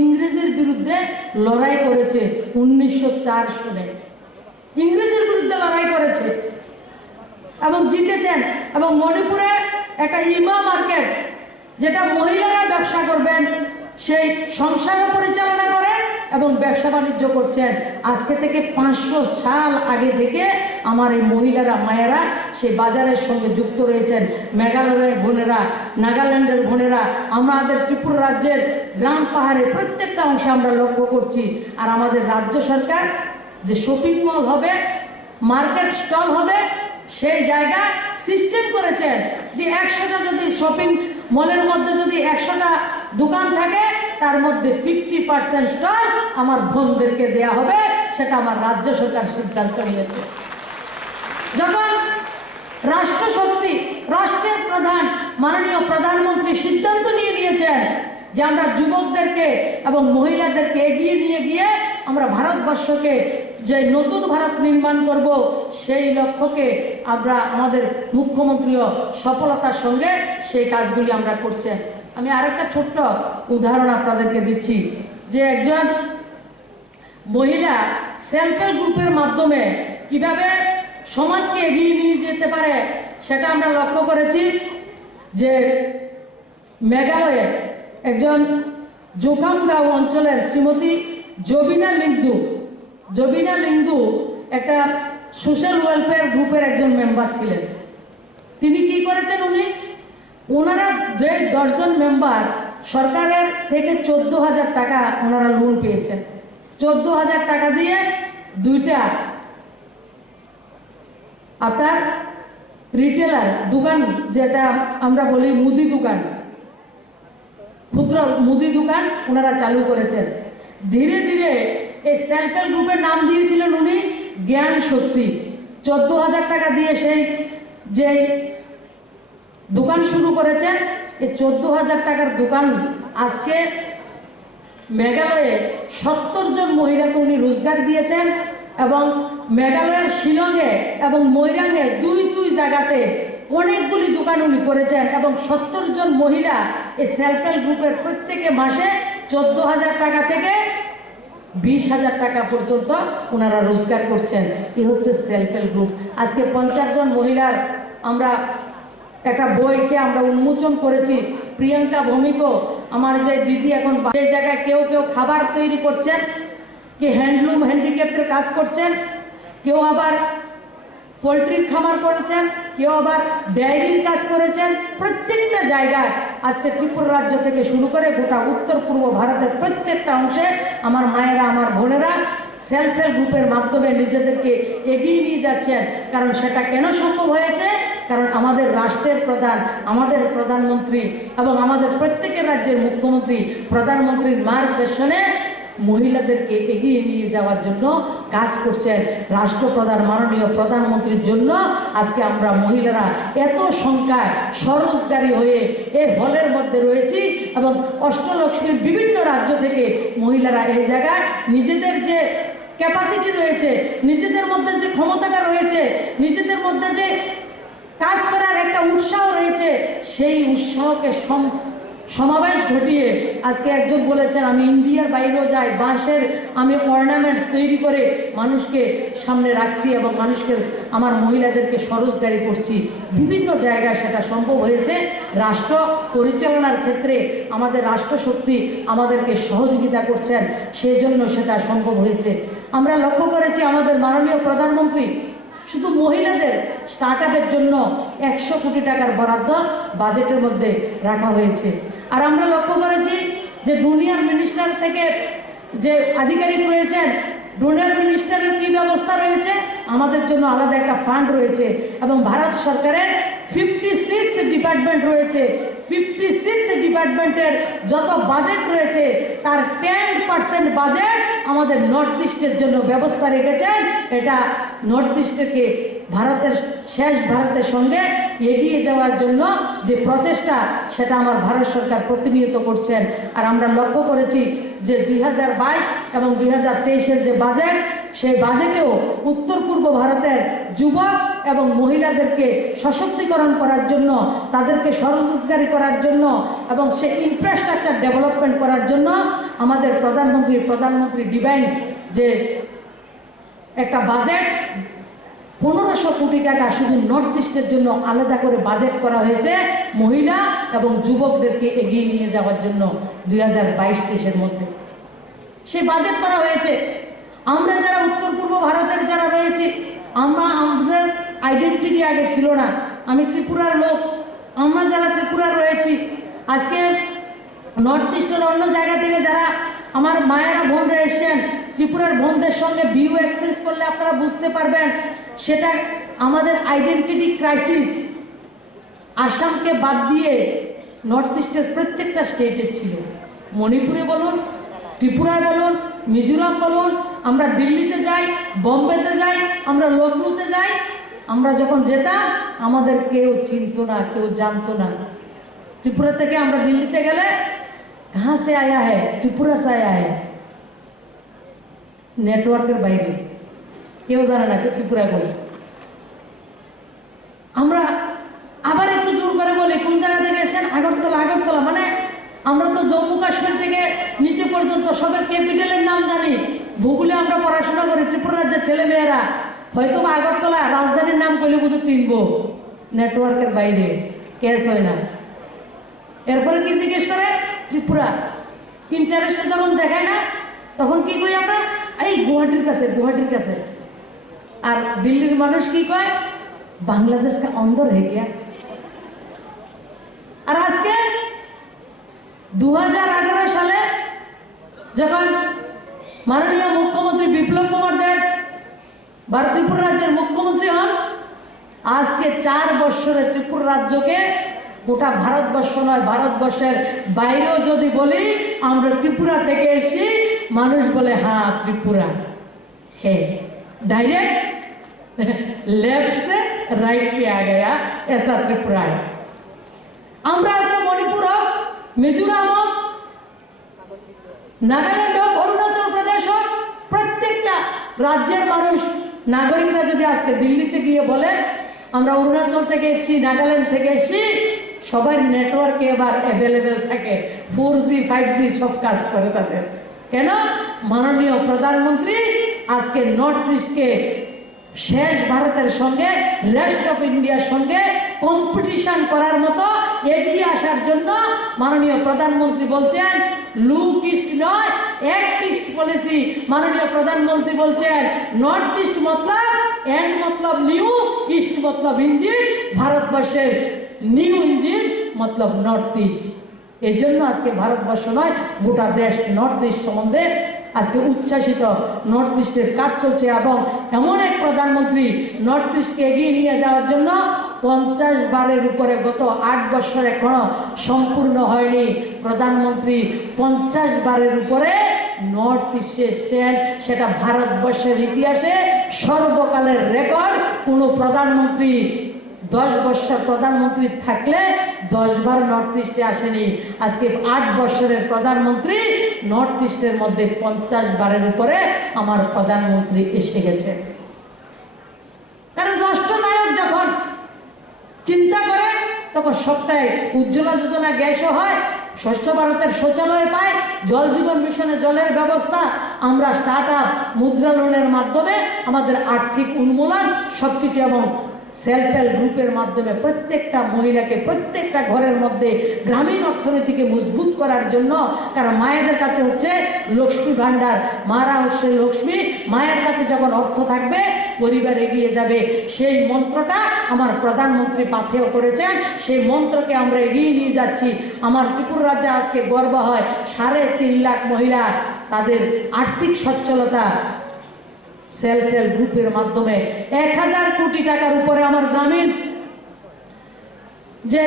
ইংরেজের বিরুদ্ধে লড়াই করেছে 1904 সালে, ইংরেজের বিরুদ্ধে লড়াই করেছে এবং জিতেছেন। এবং মণিপুরে একটা ইমা মার্কেট, যেটা মহিলারা ব্যবসা করবেন, সেই সংসারও পরিচালনা করে এবং ব্যবসা বাণিজ্য করছেন। আজকে থেকে 500 সাল আগে থেকে আমার এই মহিলারা মায়েরা সেই বাজারের সঙ্গে যুক্ত রয়েছেন। মেঘালয়ের বোনেরা, নাগাল্যান্ডের বোনেরা, আমাদের ত্রিপুরা রাজ্যের গ্রাম পাহাড়ে প্রত্যেকটা অংশে আমরা লক্ষ্য করছি। আর আমাদের রাজ্য সরকার যে শপিং মল হবে, মার্কেট স্টল হবে, সেই জায়গা সিস্টেম করেছেন যে 100টা যদি শপিং মলের মধ্যে যদি 100টা দোকান থাকে তার মধ্যে 50% স্টল আমার বোনদেরকে দেয়া হবে। সেটা আমার রাজ্য সরকার সিদ্ধান্ত নিয়েছে। যখন রাষ্ট্রশক্তি, রাষ্ট্রের প্রধান মাননীয় প্রধানমন্ত্রী সিদ্ধান্ত নিয়েছেন যে আমরা যুবকদেরকে এবং মহিলাদেরকে এগিয়ে নিয়ে গিয়ে আমরা ভারতবর্ষকে যে নতুন ভারত নির্মাণ করব, সেই লক্ষ্যকে আমরা আমাদের মুখ্যমন্ত্রীও সফলতার সঙ্গে সেই কাজগুলি আমরা করছেন। আমি আরেকটা ছোট্ট উদাহরণ আপনাদেরকে দিচ্ছি, যে একজন মহিলা সেলফ হেল্প গ্রুপের মাধ্যমে কিভাবে সমাজকে এগিয়ে নিয়ে যেতে পারে সেটা আমরা লক্ষ্য করেছি। যে মেঘালয়ে একজন জোখামগাঁও অঞ্চলের শ্রীমতী জবিনা লিন্দু একটা সোশ্যাল ওয়েলফেয়ার গ্রুপের একজন মেম্বার ছিলেন। তিনি কি করেছেন, ওনারা 10 জন মেম্বার সরকারের থেকে 14,000 টাকা ওনারা লোন পেয়েছেন। 14,000 টাকা দিয়ে 2টা আপনার রিটেলার দোকান, যেটা আমরা বলি মুদি দোকান, ক্ষুদ্র মুদি দোকান ওনারা চালু করেছেন। ধীরে ধীরে এই সেলফ হেল্প গ্রুপের নাম দিয়েছিলেন উনি জ্ঞান শক্তি। 14,000 টাকা দিয়ে সেই যে দোকান শুরু করেছেন, এই 14,000 টাকার দোকান আজকে মেঘালয়ে 70 জন মহিলাকে উনি রোজগার দিয়েছেন এবং মেঘালয়ের শিলংয়ে এবং মৈরাঙে দুই জায়গাতে অনেকগুলি দোকান উনি করেছেন এবং 70 জন মহিলা এই সেলফ হেল্প গ্রুপের প্রত্যেকে মাসে 14,000 টাকা থেকে 20,000 টাকা পর্যন্ত ওনারা রোজগার করছেন। এই হচ্ছে সেলফ হেল্প গ্রুপ। আজকে 50 জন মহিলার আমরা একটা বইকে আমরা উন্মোচন করেছি। প্রিয়াঙ্কা ভৌমিকও আমার যে দিদি এখন যে জায়গায় কেউ কেউ খাবার তৈরি করছেন, কে হ্যান্ডলুম হ্যান্ডিক্যাপ্টের কাজ করছেন, কেউ আবার পোলট্রির খামার করেছেন, কেউ আবার ডেয়ারির কাজ করেছেন। প্রত্যেকটা জায়গায় আজকে ত্রিপুরা রাজ্য থেকে শুরু করে গোটা উত্তর পূর্ব ভারতের প্রত্যেকটা অংশে আমার মায়েরা, আমার বোনেরা সেলফ হেল্প গ্রুপের মাধ্যমে নিজেদেরকে এগিয়ে নিয়ে যাচ্ছেন। কারণ সেটা কেন সম্ভব হয়েছে? কারণ আমাদের রাষ্ট্রের প্রধান, আমাদের প্রধানমন্ত্রী এবং আমাদের প্রত্যেকের রাজ্যের মুখ্যমন্ত্রী, প্রধানমন্ত্রীর মার্গদর্শনে মহিলাদেরকে এগিয়ে নিয়ে যাওয়ার জন্য কাজ করছেন। রাষ্ট্রপ্রধান মাননীয় প্রধানমন্ত্রীর জন্য আজকে আমরা মহিলারা এত সংখ্যায় স্বরোজগারী হয়ে এই হলের মধ্যে রয়েছি এবং অষ্টলক্ষ্মীর বিভিন্ন রাজ্য থেকে মহিলারা এই জায়গায় নিজেদের যে ক্যাপাসিটি রয়েছে, নিজেদের মধ্যে যে ক্ষমতাটা রয়েছে, নিজেদের মধ্যে যে কাজ করার একটা উৎসাহ রয়েছে, সেই উৎসাহকে সমাবেশ ঘটিয়ে আজকে একজন বলেছেন আমি ইন্ডিয়ার বাইরেও যাই, বাঁশের আমি অর্নামেন্টস তৈরি করে মানুষকে সামনে রাখছি এবং মানুষকে আমার মহিলাদেরকে স্বরোজগারি করছি। বিভিন্ন জায়গায় সেটা সম্ভব হয়েছে। রাষ্ট্র পরিচালনার ক্ষেত্রে আমাদের রাষ্ট্রশক্তি আমাদেরকে সহযোগিতা করছেন, সেই জন্য সেটা সম্ভব হয়েছে। আমরা লক্ষ্য করেছি আমাদের মাননীয় প্রধানমন্ত্রী শুধু মহিলাদের স্টার্ট আপের জন্য 100 কোটি টাকার বরাদ্দ বাজেটের মধ্যে রাখা হয়েছে। আর আমরা লক্ষ্য করেছি যে ডুনিয়ার মিনিস্টার থেকে যে আধিকারিক রয়েছেন, ডোনার মিনিস্টারের কী ব্যবস্থা রয়েছে, আমাদের জন্য আলাদা একটা ফান্ড রয়েছে এবং ভারত সরকারের 56 ডিপার্টমেন্ট রয়েছে। 56 ডিপার্টমেন্টের যত বাজেট রয়েছে তার 10% বাজেট আমাদের নর্থ ইস্টের জন্য ব্যবস্থা রেখেছেন। এটা নর্থ ইস্টকে ভারতের সঙ্গে এগিয়ে যাওয়ার জন্য যে প্রচেষ্টা, সেটা আমার ভারত সরকার প্রতিনিয়ত করছেন। আর আমরা লক্ষ্য করেছি যে 2022 এবং 2023-এর যে বাজেট, সেই বাজেটেও উত্তর পূর্ব ভারতের যুবক এবং মহিলাদেরকে সশক্তিকরণ করার জন্য, তাদেরকে স্বরোজগারী করার জন্য এবং সে ইনফ্রাস্ট্রাকচার ডেভেলপমেন্ট করার জন্য আমাদের প্রধানমন্ত্রী ডিভাইন যে একটা বাজেট 1500 কোটি টাকা শুধু নর্থ ইস্টের জন্য আলাদা করে বাজেট করা হয়েছে মহিলা এবং যুবকদেরকে এগিয়ে নিয়ে যাওয়ার জন্য 2022-23-এর মধ্যে সেই বাজেট করা হয়েছে। আমরা যারা উত্তর পূর্ব ভারতের যারা রয়েছি, আমাদের আইডেন্টিটি আগে ছিল না। আমি ত্রিপুরার লোক, আমরা যারা ত্রিপুরার রয়েছি, আজকে নর্থ ইস্টের অন্য জায়গা থেকে যারা আমার মায়েরা বোনরা এসছেন, ত্রিপুরার বোনদের সঙ্গে ভিউ এক্সচেঞ্জ করলে আপনারা বুঝতে পারবেন সেটা আমাদের আইডেন্টিটি ক্রাইসিস আসামকে বাদ দিয়ে নর্থ ইস্টের প্রত্যেকটা স্টেটের ছিল। মণিপুরে বলুন, ত্রিপুরায় বলুন, মিজোরাম বলুন, আমরা দিল্লিতে যাই, বম্বেতে যাই, আমরা লখনউতে যাই, আমরা যখন যেতাম আমাদের কেউ চিনত না, কেউ জানতো না। ত্রিপুরা থেকে আমরা দিল্লিতে গেলে कहाँ से आया है, त्रिपुरा से आया है, নেটওয়ার্কের বাইরে কেউ জানে না ত্রিপুরা বলে। আমরা আবার একটু জোর করে বলি কোন জায়গা থেকে এসেছেন, আগরতলা, মানে আমরা তো জম্মু কাশ্মীর থেকে নিচে পর্যন্ত সবের ক্যাপিটালের নাম জানি। ভূগোলে আমরা পড়াশোনা করি, ত্রিপুরা রাজ্যের ছেলেমেয়েরা হয়তো আগরতলা রাজধানীর নাম করলে বোধ চিনব, নেটওয়ার্কের বাইরে ক্যাশ হয় না। এরপরে কি জিজ্ঞেস করে ত্রিপুরা, ইন্টারেস্টে যখন দেখায় না তখন কি কই আমরা, এই গুয়াহাটির কাছে। আর দিল্লির মানুষ কি কয়, বাংলাদেশ কা অন্দর হে কিয়া। আর আজকে 2018 সালে যখন মাননীয় মুখ্যমন্ত্রী বিপ্লব কুমার দেব ত্রিপুরা রাজ্যের মুখ্যমন্ত্রী হন, আজকে 4 বছরে ত্রিপুরা রাজ্যকে গোটা ভারতবর্ষ নয়, ভারতবর্ষের বাইরেও যদি বলি আমরা ত্রিপুরা থেকে এসি, মানুষ বলে হ্যাঁ ত্রিপুরা है, डायरेक्ट लेफ्ट से राइट पे आ गया, ऐसा त्रिपुरा है। আমরা আজকে মণিপুর হোক, মিজোরাম হোক, নাগাল্যান্ড হোক, অরুণাচল প্রদেশ হোক, প্রত্যেকটা রাজ্যের মানুষ নাগরিকরা যদি আজকে দিল্লিতে গিয়ে বলে আমরা অরুণাচল থেকে এসেছি, নাগাল্যান্ড থেকে এসেছি, সবার নেটওয়ার্কে এবার অ্যাভেলেবেল থাকে, 4G 5G সব কাজ করে তাদের। কেন? মাননীয় প্রধানমন্ত্রী আজকে নর্থ ইস্টকে শেষ ভারতের সঙ্গে রেস্ট অফ ইন্ডিয়ার সঙ্গে কম্পিটিশন করার মতো এগিয়ে আসার জন্য মাননীয় প্রধানমন্ত্রী বলছেন লুক ইস্ট নয় অ্যাক্ট ইস্ট পলিসি। মাননীয় প্রধানমন্ত্রী বলছেন নর্থ ইস্ট মতলব এন্ড মতলব নিউ, ইস্ট মতলব ইঞ্জিন, ভারতবর্ষের নিউ ইঞ্জিন মতলব নর্থ ইস্ট। এই জন্য আজকে ভারতবর্ষ নয় গোটা দেশ নর্থ ইস্ট সম্বন্ধে আজকে উচ্ছ্বাসিত। নর্থ ইস্টের কাজ চলছে এবং এমন এক প্রধানমন্ত্রী নর্থ ইস্টকে এগিয়ে নিয়ে যাওয়ার জন্য 50 বারের উপরে গত 8 বছর এখনো সম্পূর্ণ হয়নি। প্রধানমন্ত্রী 50 বারের উপরে নর্থ ইস্টে এসেছেন, সেটা ভারতবর্ষের ইতিহাসে সর্বকালের রেকর্ড। কোনো প্রধানমন্ত্রী 10 বছর প্রধানমন্ত্রী থাকলে 10 বার নর্থ ইস্টে আসেনি। আজকে 8 বছরের প্রধানমন্ত্রী নর্থ ইস্টের মধ্যে 50 বারের উপরে আমার প্রধানমন্ত্রী এসে গেছে। কারণ রাষ্ট্রনায়ক যখন চিন্তা করে তখন সবটাই উজ্জ্বলা যোজনা গ্যাসও হয়, স্বচ্ছ ভারতের শৌচালয় পায়, জল জীবন মিশনে জলের ব্যবস্থা, আমরা স্টার্ট আপ মুদ্রা লোনের মাধ্যমে আমাদের আর্থিক উন্মূলন সবকিছু এবং সেলফ হেল্প গ্রুপের মাধ্যমে প্রত্যেকটা মহিলাকে প্রত্যেকটা ঘরের মধ্যে গ্রামীণ অর্থনীতিকে মজবুত করার জন্য। কারণ মায়েদের কাছে হচ্ছে লক্ষ্মী ভাণ্ডার, মারা হচ্ছে লক্ষ্মী, মায়ের কাছে যখন অর্থ থাকবে পরিবার এগিয়ে যাবে। সেই মন্ত্রটা আমার প্রধানমন্ত্রী পাথেয় করেছেন, সেই মন্ত্রকে আমরা এগিয়ে নিয়ে যাচ্ছি। আমার ত্রিপুরা রাজ্যে আজকে গর্ব হয় 3.5 লাখ মহিলা তাদের আর্থিক সচ্ছলতা সেলফ হেল্প গ্রুপের মাধ্যমে 1000 কোটি টাকার উপরে আমার গ্রামীণ যে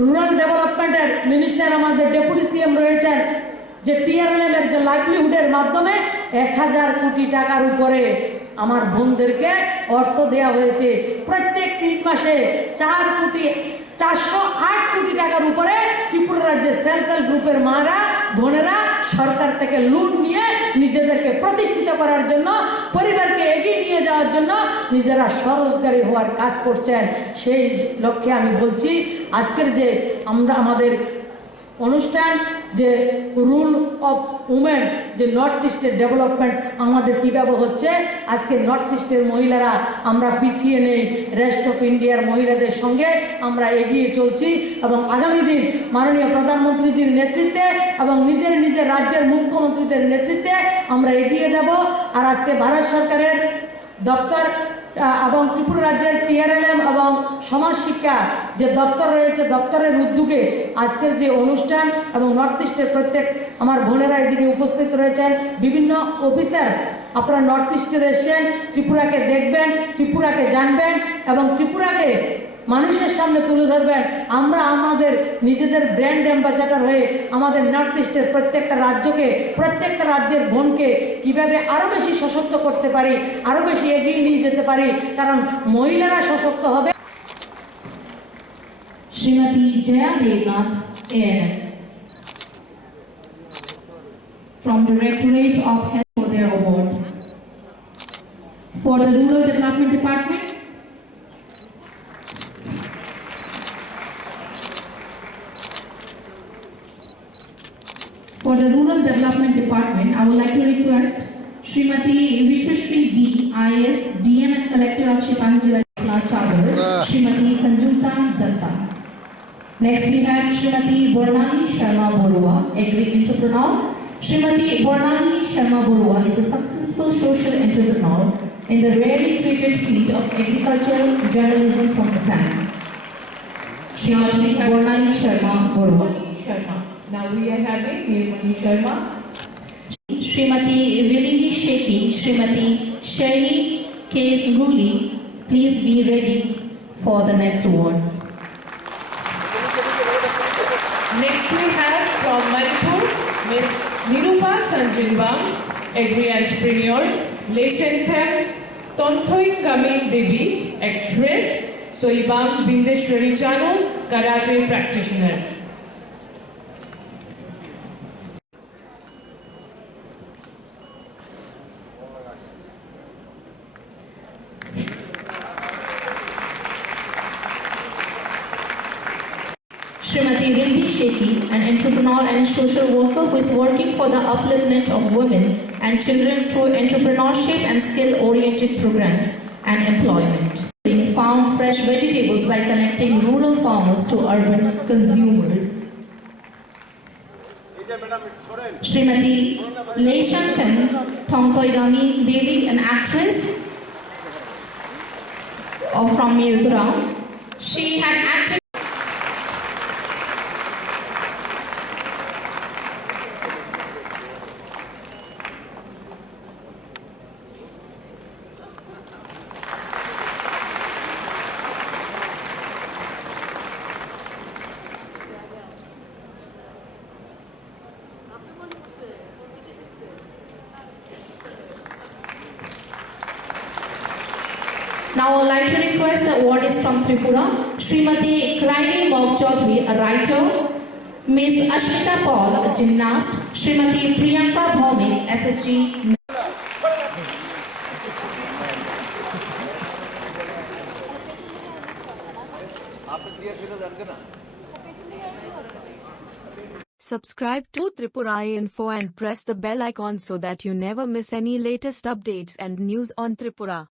রুরাল ডেভেলপমেন্টের মিনিস্টার আমাদের ডেপুটি সিএম রয়েছেন, যে টিআরএলএম এর যে লাইভলিহুডের মাধ্যমে 1000 কোটি টাকার উপরে আমার বোনদেরকে অর্থ দেওয়া হয়েছে। প্রত্যেক 3 মাসে 408 কোটি টাকার উপরে ত্রিপুরা রাজ্যের সেলফ হেল্প গ্রুপের মারা বোনেরা সরকার থেকে লোন নিয়ে নিজেদেরকে প্রতিষ্ঠিত করার জন্য, পরিবারকে এগিয়ে নিয়ে যাওয়ার জন্য নিজেরা স্বরোজগারী হওয়ার কাজ করছেন। সেই লক্ষ্যে আমি বলছি আজকের যে আমাদের অনুষ্ঠান যে রুল অফ উমেন, যে নর্থ ইস্টের ডেভেলপমেন্ট আমাদের কীভাবে হচ্ছে, আজকে নর্থ ইস্টের মহিলারা আমরা পিছিয়ে নেই, রেস্ট অফ ইন্ডিয়ার মহিলাদের সঙ্গে আমরা এগিয়ে চলছি এবং আগামী দিন মাননীয় প্রধানমন্ত্রীজির নেতৃত্বে এবং নিজের নিজের রাজ্যের মুখ্যমন্ত্রীদের নেতৃত্বে আমরা এগিয়ে যাব। আর আজকে ভারত সরকারের দপ্তর এবং ত্রিপুরা রাজ্যের টিআরএলএম এবং সমাজ শিক্ষা যে দপ্তর রয়েছে, দপ্তরের উদ্যোগে আজকের যে অনুষ্ঠান এবং নর্থ ইস্টের প্রত্যেক আমার বোনেরা এদিকে উপস্থিত রয়েছেন, বিভিন্ন অফিসার আপনারা নর্থ ইস্টে এসেছেন, ত্রিপুরাকে দেখবেন, ত্রিপুরাকে জানবেন এবং ত্রিপুরাকে মানুষের সামনে তুলে ধরবেন। আমরা আমাদের নিজেদের ব্র্যান্ড অ্যাম্বাসাডার হয়ে আমাদের নর্থ ইস্টের প্রত্যেকটা রাজ্যকে, প্রত্যেকটা রাজ্যের বোনকে কীভাবে আরও বেশি সশক্ত করতে পারি, আরও বেশি এগিয়ে নিয়ে যেতে পারি, কারণ মহিলারা সশক্ত হবে। Srimati Jaya Devnath, ANM, from Directorate of Health for their award. For the Rural Development Department, for the Rural Development Department, I would like to request Srimati Vishwashri B, IAS, DM and Collector of Sipahi Jila Chadar, Srimati Sanjukta Datta. Next we have Srimati Bornani Sharma Borua, Agri Entrepreneur. Srimati Bornani Sharma Borua is a successful social entrepreneur in the rarely treated field of agricultural journalism from Assam. Srimati Bornani Sharma Borua. Now we are having Nirmani Sharma. Srimati Vilingi Shekhi, Srimati Shaili K. Nguli, please be ready for the next award. Next we have from Manipur, Ms. Nirupa Sanjinbam, Agri-Entrepreneur, Leshentem Tontoingami Devi, Actress, Soibam Bindeshwari Chanu, Karate Practitioner. Srimati Vilbi Shekhi, an entrepreneur and social worker who is working for the upliftment of women and children through entrepreneurship and skill-oriented programs and employment. Found fresh vegetables by connecting rural farmers to urban consumers. Srimati Leishankan Thongtoigami Devi, an actress from Mizoram. She had acted. Now I would like to request the award is from Tripura. Srimati Kraini Bog Chaudhary, a writer. Ms. Ashmita Paul, a gymnast. Srimati Priyanka Bhaumik, SSG. Subscribe to Tripura Info and press the bell icon so that you never miss any latest updates and news on Tripura.